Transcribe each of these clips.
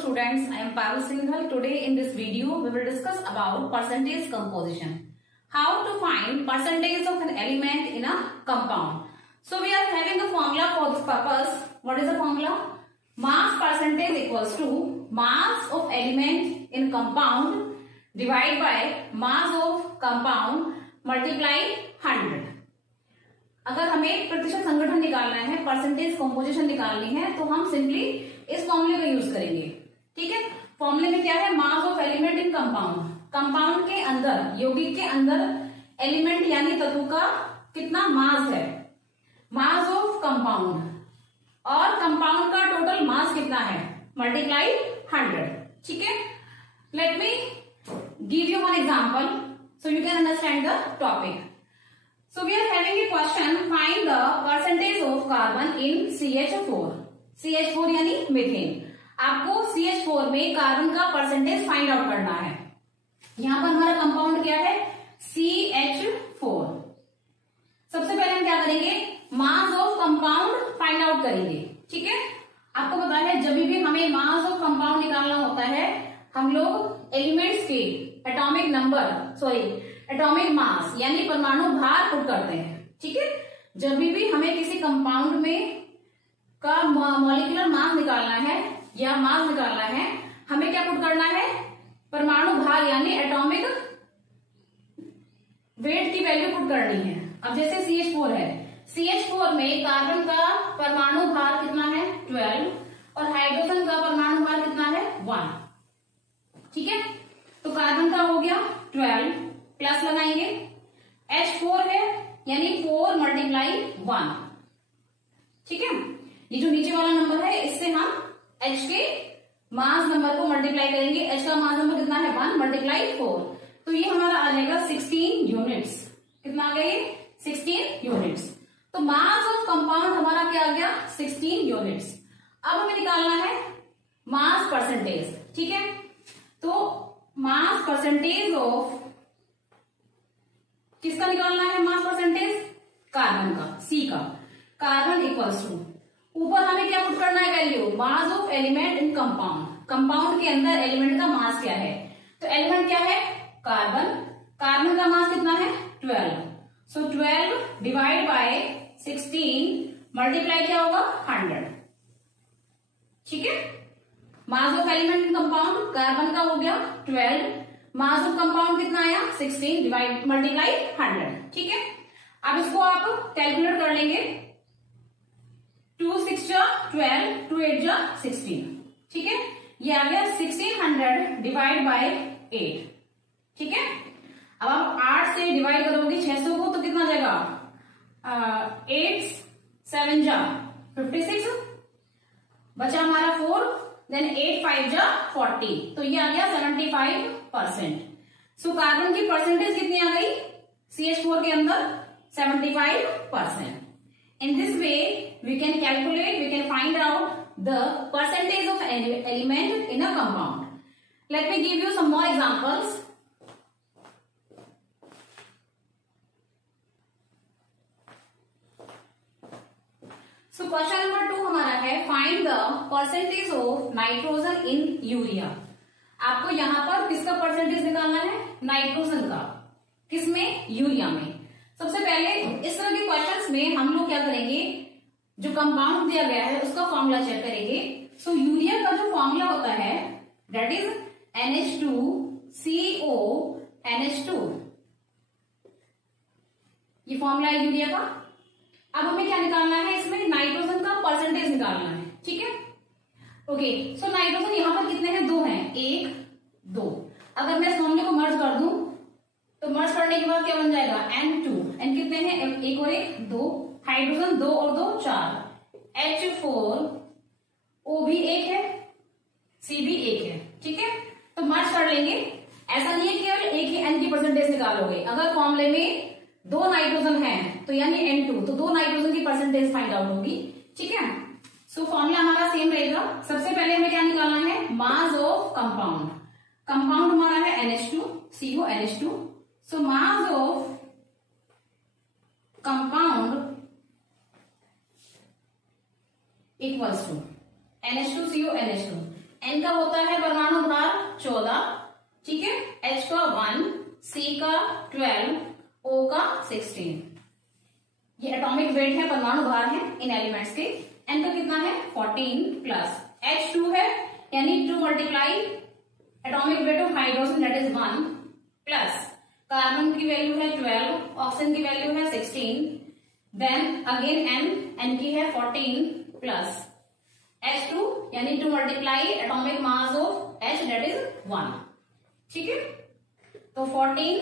students, I am Parul Singhal. Today in this video we will discuss about percentage composition. How to find percentage of an element in a compound. So we are having the formula for this purpose. What is the formula? Mass percentage equals to mass of element in compound divided by mass of compound multiply 100. अगर हमें प्रतिशत संगठन निकालना है, percentage composition निकालनी है, तो हम सिंपली इस फॉर्मूले का यूज करेंगे. ठीक है. फॉर्मूले में क्या है? Mass of element in compound. Compound के अंदर, यौगिक के अंदर एलिमेंट यानी तत्व का कितना मास है, मास ऑफ कंपाउंड, और कंपाउंड का टोटल मास कितना है, मल्टीप्लाई 100. ठीक है. Late me give you one example so you can understand the topic. So we are having a question, find the percentage of carbon in CH4. CH4 यानी methane. आपको CH4 में carbon का percentage find out करना है. यहां पर हमारा compound क्या है? CH4. सबसे पहले हम क्या करेंगे? मास ऑफ कंपाउंड फाइंड आउट करेंगे. ठीक है. आपको पता है जब भी हमें मास ऑफ कंपाउंड निकालना होता है, हम लोग एलिमेंट्स के एटॉमिक मास यानी परमाणु भार पुट करते हैं. ठीक है. जब भी हमें किसी कंपाउंड में का मॉलिक्यूलर मास निकालना है या मास निकालना है, हमें क्या पुट करना है? परमाणु भार यानी एटॉमिक वेट की वैल्यू पुट करनी है. अब जैसे CH4 है, CH4 में कार्बन का परमाणु भार कितना है? 12, और हाइड्रोजन का परमाणु भार कितना है? 1. ठीक है. तो कार्बन का हो गया 12, प्लस लगाएंगे. H4 है यानी 4 मल्टीप्लाई 1. ठीक है. ये जो नीचे वाला नंबर है, इससे हम H के मास नंबर को मल्टीप्लाई करेंगे. H का मास नंबर कितना है? 1 मल्टीप्लाई 4. तो ये हमारा आ जाएगा 16 यूनिट्स. कितना आ गया? 16 यूनिट्स. तो मास ऑफ कंपाउंड हमारा क्या आ गया? 16 यूनिट्स. अब हमें निकालना है मास परसेंटेज. ठीक है. तो मास परसेंटेज ऑफ किसका निकालना है? मास परसेंटेज कार्बन का, C का. कार्बन इक्वल्स टू, ऊपर हमें क्या पुट करना है? Value mass of element in compound. Compound के अंदर एलिमेंट का मास क्या है? तो एलिमेंट क्या है? कार्बन. कार्बन का मास कितना है? 12. सो 12 डिवाइड बाय 16 मल्टीप्लाई क्या होगा? 100. ठीक है. Mass of element in compound carbon का हो गया 12, मास ऑफ कंपाउंड कितना आया? 16 डिवाइड मल्टीप्लाई 100. ठीक है. अब इसको आप कैलकुलेट कर लेंगे. 2 6 जा 12, 2 8 जा 16. ठीक है. ये आ गया 1600 डिवाइड बाय 8. ठीक है. अब आप 8 से डिवाइड करोगे 600 को, तो कितना जाएगा? 8 7 जा 56, बचा हमारा 4, देन 8 5 जा 40. तो ये आ गया 75%. सो कार्बन की परसेंटेज कितनी आ गई CH4 के अंदर? 75%. In this way we can calculate, we can find out the percentage of element in a compound. Let me give you some more examples. So question number 2 हमारा है find the percentage of nitrogen in urea. आपको यहाँ पर किसका percentage निकालना है? Nitrogen का. किसमें? यूरिया में. सबसे पहले इस तरह के क्वेश्चंस में हम लोग क्या करेंगे? जो कंपाउंड दिया गया है उसका फॉर्मूला चेक करेंगे. सो यूरिया का जो फॉर्मूला होता है दैट इज NH2CO NH2. ये फॉर्मूला है यूरिया का. अब हमें क्या निकालना है? इसमें नाइट्रोजन का परसेंटेज निकालना है. ठीक है. ओके. सो नाइट्रोजन यहाँ पर कितने हैं? 2 हैं. 1 2. अगर मैं इस फॉर्मूले को मर्ज कर दूं तो मर्ज करने के बाद क्या बन जाएगा? N2. N कितने हैं? 1 और 1 2. हाइड्रोजन 2 और 2 4. H4 O भी 1 है, C भी 1 है. ठीक है. तो मर्ज कर लेंगे. ऐसा नहीं है कि केवल एक ही N की परसेंटेज निकालोगे. अगर फॉर्मूले में 2 नाइट्रोजन हैं तो यानी N2, तो 2 नाइट्रोजन की परसेंटेज फाइंड आउट होगी. ठीक है. सो फॉर्मूला हमारा सेम रहेगा. सबसे पहले हमें क्या निकालना है? Mass of compound. कंपाउंड हमारा है NH2CO NH2. So mass of compound equals to NH2CO NH2. N का होता है परमाणु भार 14, ठीक है, H का 1, C का 12, O का 16। ये एटॉमिक वेट है, परमाणु भार है इन एलिमेंट्स के। N का कितना है 14 प्लस H 2 है, यानी 2 multiply atomic weight of hydrogen that is 1 plus carbon की वैल्यू है 12, ऑक्सीजन की वैल्यू है 16, देन अगेन N की है 14 प्लस H2 यानी 2 multiply atomic mass of H that is 1, ठीक है। तो 14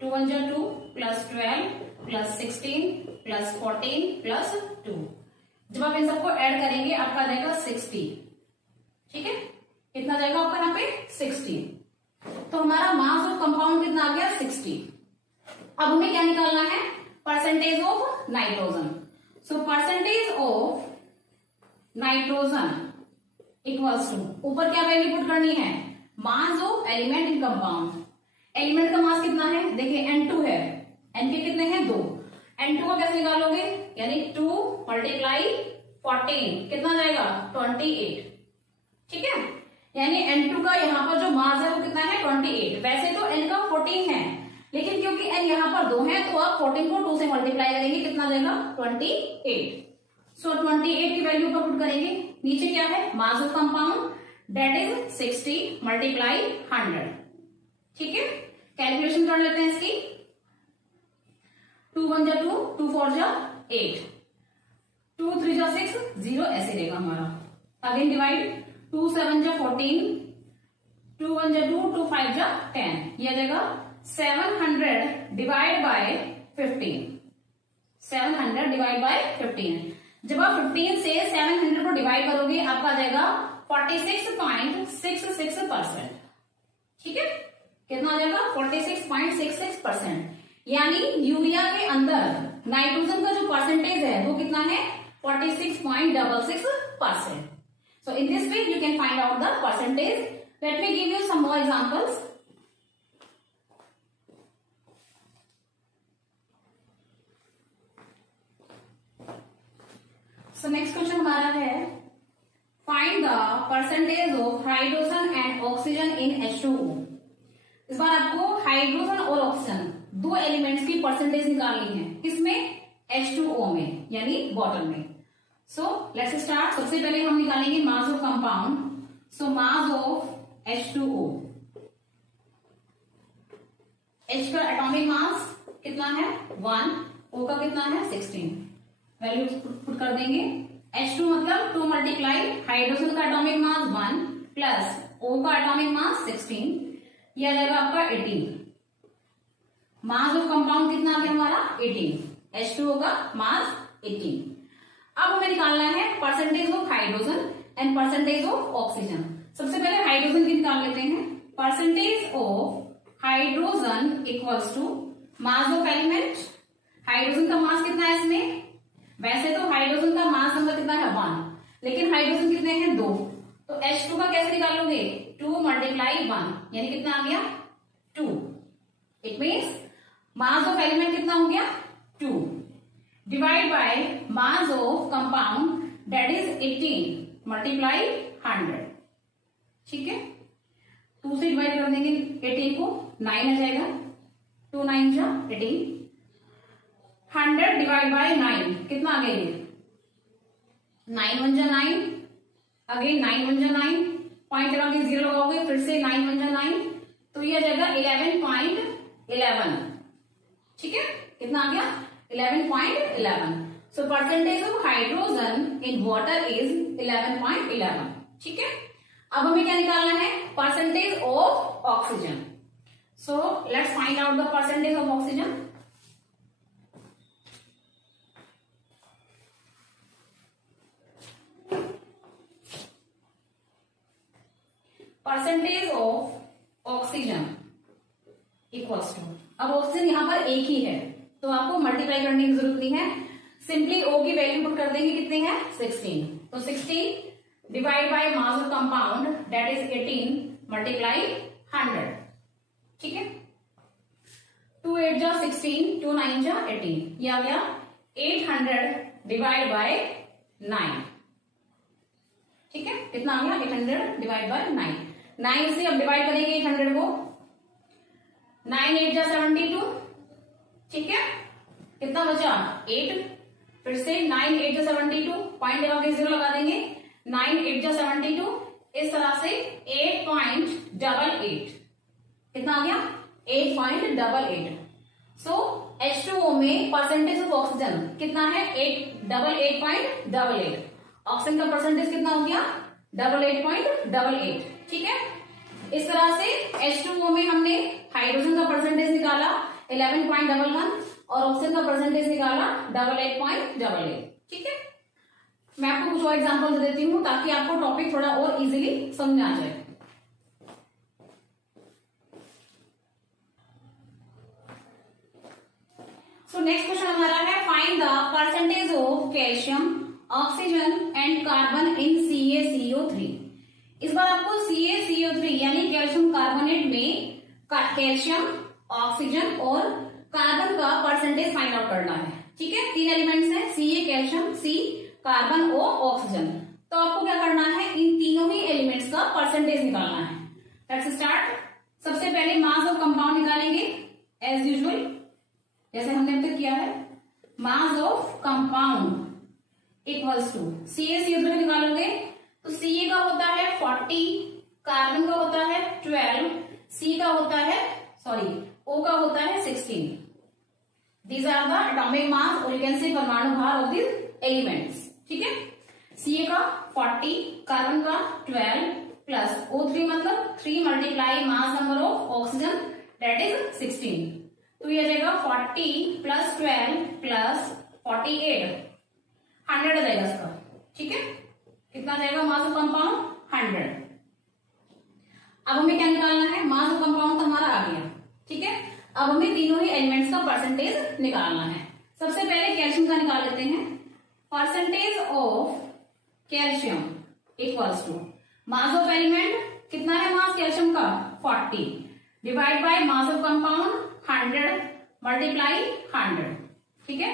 2 1 जा 2 प्लस 12 प्लस 16 प्लस 14 प्लस 2। जब आप इन सबको ऐड करेंगे आपका आ जाएगा 60, ठीक है। कितना जाएगा आपका यहाँ पे 60। तो हमारा मास ऑफ कंपाउंड कितना आ गया 60। अब हमें क्या निकालना है, percentage of nitrogen. So percentage of nitrogen equals to, ऊपर क्या वैल्यू पुट करनी है, mass of element in compound. Element का मास कितना है, देखिए N2 है, N के कितने हैं 2, N2 का कैसे निकालोगे, यानी 2 मल्टीप्लाई 14 कितना जाएगा 28, ठीक है। यानी N2 का यहाँ पर जो मास है वो कितना है 28। वैसे तो N का 14 है, लेकिन क्योंकि N यहाँ पर 2 है तो आप 14 को 2 से मल्टीप्लाई करेंगे, कितना जाएगा 28। सो 28 की वैल्यू पर पुट करेंगे। नीचे क्या है, mass of compound that is 60 multiply 100, ठीक है। कैलकुलेशन कर लेते हैं इसकी। 2 1 जा 2, 2 4 जा 8, 2 3 जा 6, 0 ऐसे रहेगा हमारा। अगेन डिवाइड, 2 7 जा 14, 2 1 जा 2, 2 5 जा 10, ये आ जाएगा 700 डिवाइड बाय 15, 700 डिवाइड बाय 15। जब आप 15 से 700 को डिवाइड करोगे आपका आ जाएगा 46.66%, ठीक है। कितना आ जाएगा 46.66%। यानी यूरिया के अंदर नाइट्रोजन का जो परसेंटेज है वो कितना है 46.66%। So in this way you can find out the percentage. Let me give you some more examples. So next question हमारा है, find the percentage of hydrogen and oxygen in H2O। इस बार आपको हाइड्रोजन और oxygen दो elements की percentage निकालनी है, किसमें H2O में, यानी वाटर में। So let's start. सबसे पहले हम निकालेंगे मास of compound. So mass of H2O, H का एटॉमिक मास कितना है 1, O का कितना है 16, वैल्यू पुट कर देंगे। H2 मतलब 2 मल्टीप्लाई हाइड्रोजन का एटॉमिक मास 1 प्लस O का एटॉमिक मास 16, यह आ जाएगा आपका 18। मास ऑफ कंपाउंड कितना आ गया हमारा 18, H2O का मास 18। अब हमें निकालना है percentage of hydrogen and percentage of oxygen. सबसे पहले हाइड्रोजन की निकाल लेते हैं। Percentage of hydrogen equals to mass of element. Hydrogen का मास कितना है इसमें, वैसे तो हाइड्रोजन का मास नंबर कितना है 1, लेकिन हाइड्रोजन कितने हैं 2, तो H2 का कैसे निकालोगे 2 मल्टीप्लाई 1, यानी कितना आ गया 2। It means mass of element कितना हो गया 2 divide by mass of compound that is 18 multiply 100, ठीक है। 2 से डिवाइड कर देंगे 18 को, 9 आ जाएगा, 2 9 जा 18, 100 डिवाइड बाय 9 कितना आ गया ये 9 1 जा 9, अगेन 9 1 जा 9, पॉइंट लगा के 0 लगाओगे, फिर से 9 1 जा 9, तो ये आ जाएगा 11.11, ठीक है। कितना आ गया 11.11। So percentage of hydrogen in water is 11.11, ठीक है। अब हमें क्या निकालना है percentage of oxygen. So let's find out the percentage of oxygen. Percentage of oxygen equals to, अब ऑक्सीजन यहां पर एक ही है तो आपको मल्टीप्लाई करने की जरूरत नहीं है, सिंपली O की वैल्यू पुट कर देंगे, कितने हैं 16, तो 16 divide by mass of compound that is 18 multiply 100, ठीक है। 2 8 जा 16, 2 9 जा 18, ये आ गया 800 डिवाइड बाय 9, ठीक है, कितना आ गया 800 डिवाइड बाय 9। 9 से अब डिवाइड करेंगे 800 को, 9 8 जा 72, ठीक है, कितना बचा 8। फिर से 9 8 जा 72, पॉइंट लगा के 0 लगा देंगे, 9 8 जा 72, इस तरह से 8.88 कितना आ गया 8.88। सो H2O में परसेंटेज ऑफ ऑक्सीजन कितना है 888.88। ऑक्सीजन का परसेंटेज कितना हो गया 88.88, ठीक है। इस तरह से H2O में हमने हाइड्रोजन का परसेंटेज निकाला 11.11 और ऑक्सीजन का परसेंटेज निकाला 88.88, ठीक है। मैं आपको कुछ और एग्जांपल दे देती हूँ ताकि आपको टॉपिक थोड़ा और इजीली समझ में आ जाए। सो नेक्स्ट क्वेश्चन हमारा है find the percentage of calcium, oxygen and carbon in CaCO3। इस बार आपको CaCO3 यानी कैल्शियम कार्बोनेट में कैल्शियम, ऑक्सीजन और कार्बन का परसेंटेज फाइंड आउट करना है, ठीक है। 3 एलिमेंट्स हैं, Ca कैल्शियम, C कार्बन और ऑक्सीजन। तो आपको क्या करना है इन तीनों ही एलिमेंट्स का परसेंटेज निकालना है। Let's start. सबसे पहले मास ऑफ कंपाउंड निकालेंगे एज यूजुअल, जैसे हमने अब तक किया है। Mass of compound equals to CaCO3 निकालोगे तो Ca का होता है 40, कार्बन का होता है 12, C का होता है O का होता है 16। These are the atomic mass और यू कैन से परमाणु भार ऑफ दिस एलिमेंट्स, ठीक है। Ca का 40, कार्बन का 12 प्लस O3 मतलब 3 multiply mass number of oxygen that is 16। तो ये जाएगा 40 प्लस 12 प्लस 48, 100 जाएगा इसका, ठीक है। कितना जाएगा मास ऑफ कंपाउंड 100। अब हमें क्या निकालना है, मास ऑफ कंपाउंड तो हमारा आ गया, ठीक है। अब हमें तीनों ही एलिमेंट्स का परसेंटेज निकालना है। सबसे पहले कैल्शियम का निकाल लेते हैं। Percentage of calcium equals to mass of element कितना है, मास कैल्शियम का 40 divide by mass of compound 100 multiply 100, ठीक है।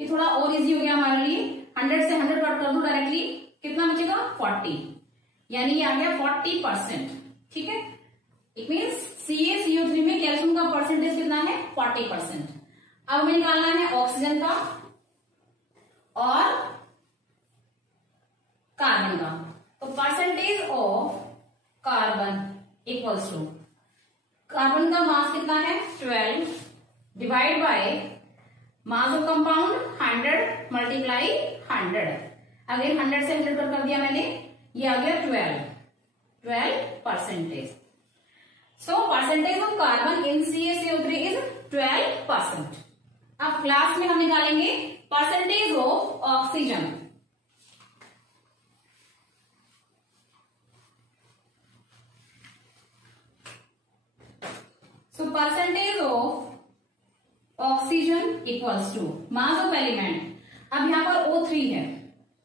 ये थोड़ा और इजी हो गया हमारे लिए। 100 से 100 कट कर दो डायरेक्टली, कितना बचेगा 40, यानी ये आ गया 40%, ठीक है। इट मीन्स CaCO3 में कैल्शियम का परसेंटेज कितना है 40%। अब हमें निकालना है ऑक्सीजन का और कार्बन का। तो percentage of carbon equals to carbon का मास कितना है 12 divide by mass of compound 100 multiply 100। Again 100 से 100 कर दिया मैंने, ये आ गया 12%। So percentage of carbon in CaCO3 is 12%। अब क्लास में हम निकालेंगे percentage of oxygen. So percentage of oxygen equals to mass of element. अब यहां पर O3 है,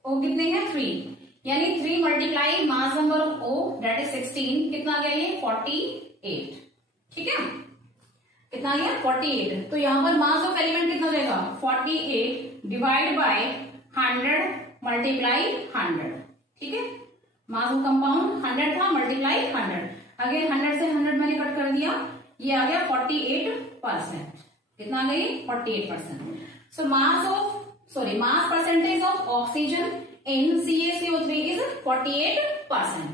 O कितने हैं 3, यानी 3 multiply mass number of O that is 16। कितना आ गया ये 48, ठीक है। कितना आ गया 48। तो यहां पर मास ऑफ एलिमेंट कितना जाएगा 48 डिवाइड बाय 100 मल्टीप्लाई 100, ठीक है। मास ऑफ कंपाउंड 100 था मल्टीप्लाई 100। अगेन 100 से 100 मैंने कट कर दिया, ये आ गया 48%। कितना आ गई 48%। So mass percentage of oxygen in CaCO3 is 48%।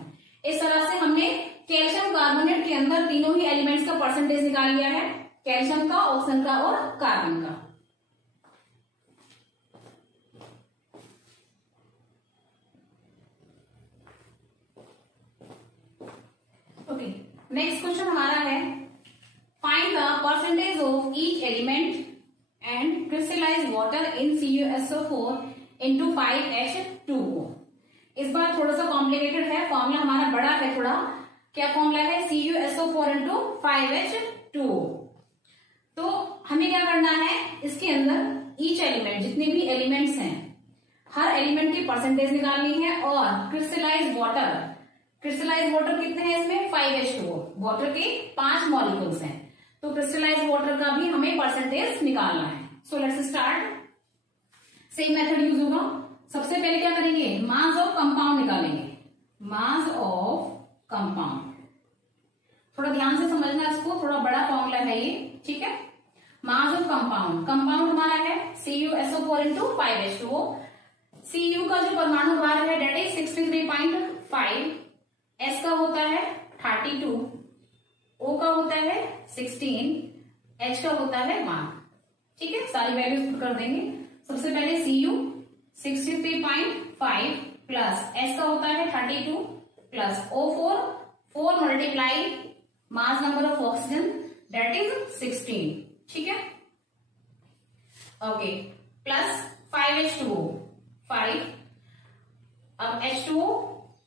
इस तरह से हमने कैल्शियम कार्बोनेट के अंदर तीनों ही एलिमेंट्स का परसेंटेज निकाल लिया है, कैल्शियम का, ऑक्सीजन का और कार्बन का। ओके, नेक्स्ट क्वेश्चन हमारा है find the percentage of each element and crystallize water in CuSO4 into 5H2O। इस बार थोड़ा सा कॉम्प्लिकेटेड है, फॉर्मूला हमारा बड़ा है थोड़ा। क्या फॉर्मूला है CuSO4 into 5H2O। तो हमें क्या करना है, इसके अंदर ईच एलिमेंट जितने भी एलिमेंट्स हैं हर एलिमेंट की परसेंटेज निकालनी है और क्रिस्टलाइज वाटर कितने हैं इसमें 5H2O, वाटर के 5 मॉलिक्यूल्स हैं। तो क्रिस्टलाइज वाटर का भी हमें परसेंटेज निकालना है। So let's start. Same method use होगा। सबसे पहले क्या करेंगे, मास ऑफ कंपाउंड निकालेंगे। मास ऑफ कंपाउंड। थोड़ा ध्यान से समझना इसको, थोड़ा बड़ा फॉर्मूला है ये, ठीक है। मास ऑफ कंपाउंड, कंपाउंड हमारा है CuSO4 इंटू 5H2O। Cu का जो परमाणु भार है डेट इज 63.5, S का होता है 32, O का होता है 16, H का होता है 1, ठीक है। सारी वैल्यूज पुट कर देंगे। सबसे पहले Cu 63.5 प्लस S का होता है 32 plus O4, 4 multiply mass number of oxygen that is 16, ठीक है। ओके, प्लस 5H2O 5, अब H2O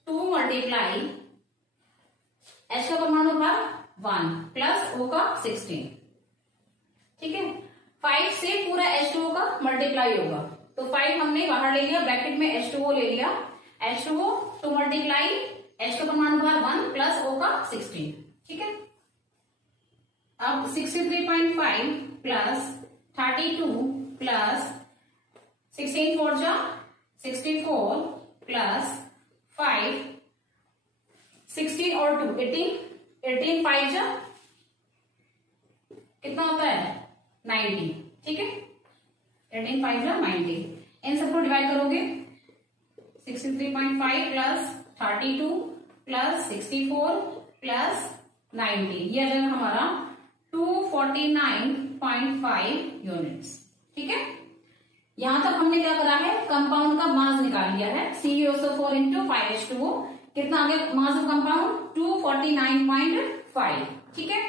2 मल्टीप्लाई H का परमाणु भार 1 प्लस O का 16, ठीक है। 5 से पूरा H2O का मल्टीप्लाई होगा, तो 5 हमने बाहर ले लिया, ब्रैकेट में H2O ले लिया। H2O 2 मल्टीप्लाई H का परमाणु भार 1 प्लस O का 16, ठीक है। अब 63.5 प्लस 32 प्लस 16 4 जा 64 प्लस 5, 16 और 2 18, 18 5 जा कितना होता है 90, ठीक है। 18 5 जा 90, इन सबको डिवाइड करोगे 63.5 प्लस 32 प्लस 64 प्लस 90, ये आ जाएगा हमारा 249.5 यूनिट्स, ठीक है। यहां तक हमने क्या करा है, कंपाउंड का मास निकाल लिया है। CuSO4 इंटू 5H2O कितना आ गया मास ऑफ कंपाउंड 249.5, ठीक है।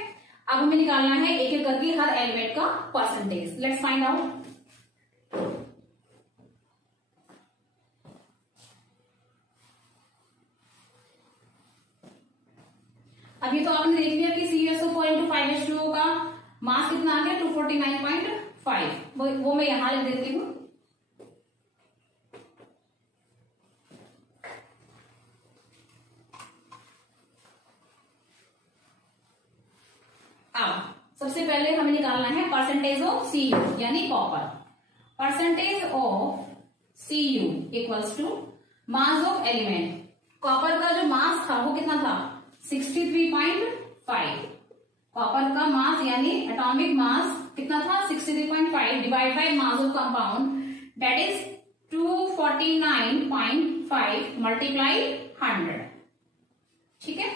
अब हमें निकालना है एक एक करके हर एलिमेंट का परसेंटेज। Let's find out. अभी तो आपने देख लिया कि CuSO4 इंटू 5H2O का मास कितना आ गया 249.5, वो मैं यहां लिख देती हूँ। अब सबसे पहले हमें निकालना है परसेंटेज ऑफ Cu यानी copper. Percentage of Cu equals to mass of element. Copper का जो मास था वो कितना था 63.5। कॉपर का मास यानी एटॉमिक मास कितना था 63.5 divide by mass of compound that is 249.5 multiply 100, ठीक है।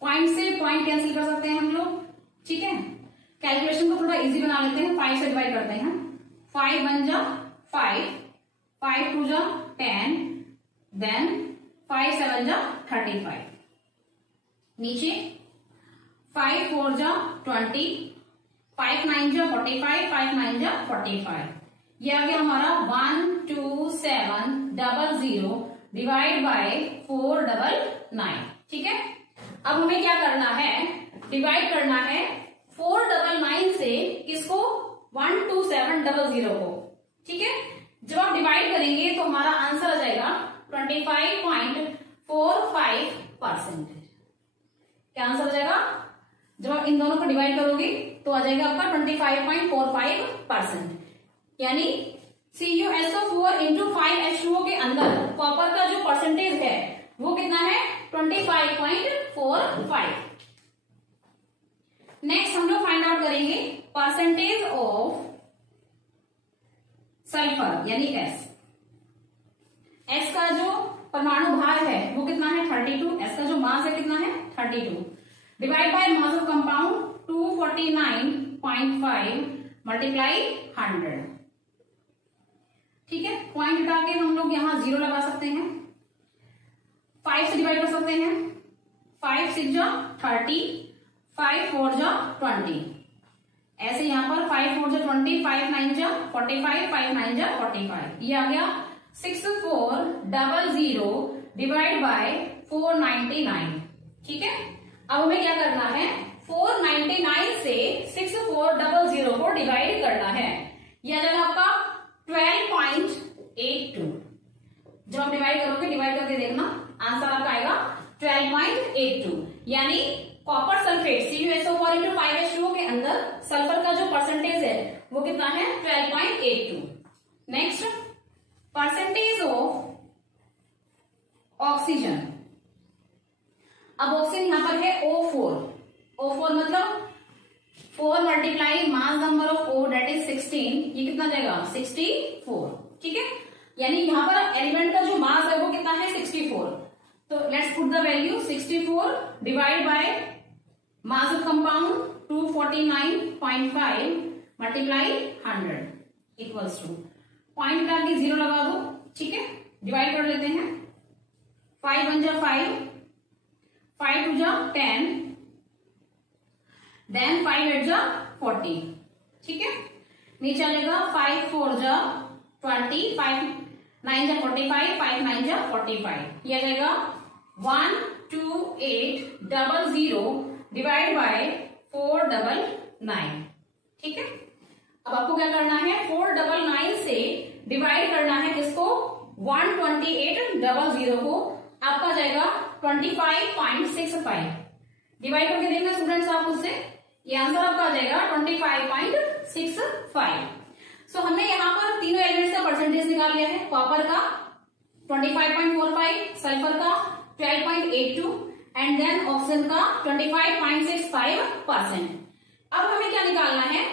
पॉइंट से पॉइंट कैंसिल कर सकते हैं हम लोग, ठीक है। कैलकुलेशन को थोड़ा इजी बना लेते हैं, 5 से डिवाइड करते हैं। 5 1 जा 5, 5 2 जा 10, देन 5 7 जा 35, नीचे 5 4 जा 20, 5 9 जा 45, 5 9 जा 45। ये आ गया हमारा 12700 डिवाइड बाय 499, ठीक है। अब हमें क्या करना है, डिवाइड करना है 499 से किसको 12700 को, ठीक है। जब आप डिवाइड करेंगे तो हमारा आंसर आ जाएगा 25.45%। क्या आंसर आ जाएगा, जब आप इन दोनों को डिवाइड करोगे तो आ जाएगा आपका 25.45%। यानी CuSO4 इंटू 5H2O के अंदर कॉपर का जो परसेंटेज है वो कितना है 25.45। नेक्स्ट हम लोग फाइंड आउट करेंगे परसेंटेज ऑफ सल्फर यानी S। S का जो परमाणु भार है वो कितना है 32, S का जो मास है कितना है 32 divide by mass of compound 249.5 multiply 100, ठीक है। पॉइंट हटा के हम लोग यहां 0 लगा सकते हैं, 5 से डिवाइड कर सकते हैं। 5 6 जा 30, 5 4 जा 20, ऐसे यहां पर 5 4 जा 20, 5 9 जा 45, 5 9 जा 45। ये आ गया 6400 डिवाइड बाय 499, ठीक है। अब हमें क्या करना है 499 से 6400 को डिवाइड करना है। यह आ जाएगा आपका 12.82। जब आप डिवाइड करोगे, डिवाइड करके देखना आंसर आपका आएगा 12.82। यानी copper sulphate CuSO4 into 5H2O के अंदर सल्फर का जो परसेंटेज है वो कितना है 12.82। Next percentage oxygen. अब ऑक्सीजन यहां पर है O4। O4 मतलब 4 multiply mass number of O that is 16, ये कितना जाएगा 64। ठीक है, यानी यहां पर एलिमेंट का जो मास है वो कितना है 64। तो let's put the value 64 divide by mass of compound 249.5 multiply 100 equals to, point डाल के 0 लगा दो। ठीक है, डिवाइड कर लेते हैं। 5 1 जा 5, 5 2 जा 10, देन 5 8 जा 40। ठीक है, नीचे आ जाएगा 5 4 जा 20, 5 9 जा 45, 5 9 जा 45। ये आ जाएगा 12800 डिवाइड बाय 499। ठीक है, अब आपको क्या करना है, 499 से डिवाइड करना है किसको, 12800 को। आपका जाएगा 25.65। डिवाइड करके देखना स्टूडेंट्स आप उससे, ये आंसर आपका आ जाएगा 25.65। सो हमने यहाँ पर तीनों एलिमेंट्स का परसेंटेज निकाल लिया है। कॉपर का 25.45, सल्फर का 12.82 एंड देन ऑक्सीजन का 25.65%। अब हमें क्या निकालना है,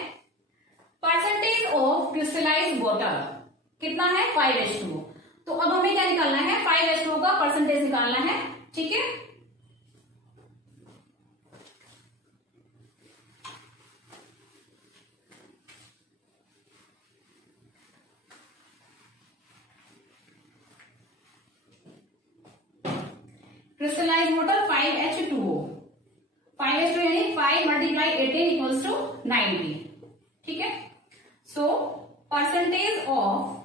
परसेंटेज ऑफ क्रिस्टलाइज्ड वाटर कितना है 5H2O। तो अब हमें क्या निकालना है, 5H2O का परसेंटेज निकालना है। ठीक है, क्रिस्टलाइज्ड वाटर 5H2O, 5H2O यानी 5 मल्टीप्लाई 18 इक्वल्स टू 90। ठीक है, सो परसेंटेज ऑफ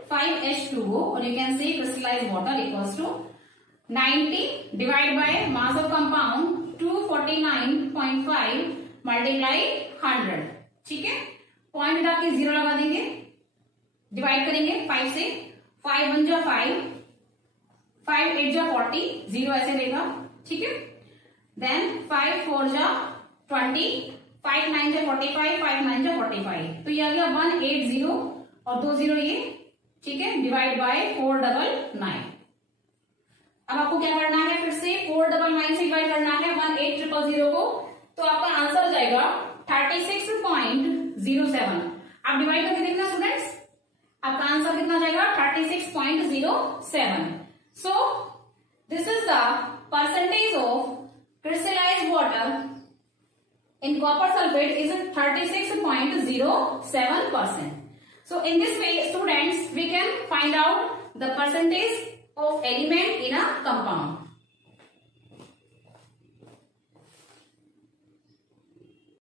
5H2O और you can say crystallized water equals to 90 divide by mass of compound 249.5 multiply 100। ठीक है, पॉइंट डाल के 0 लगा देंगे, डिवाइड करेंगे 5 से, 5 1 जा 5, 5 8 जा 40, 0 ऐसे देगा। ठीक है, देन 5 4 जा 20, 5 9 जा 45, 5 9 जा 45। तो ये आ गया 180 और 2 0 ये। ठीक है, डिवाइड बाय 499। अब आपको क्या करना है, फिर से 499 से डिवाइड करना है 18000 को। तो आपका आंसर जाएगा 36.07। आप डिवाइड करके देखना स्टूडेंट्स, आपका आंसर कितना जाएगा 36.07। So this is the percentage of crystallized water in copper sulfate is 36.07%. So in this way students we can find out the percentage of element in a compound.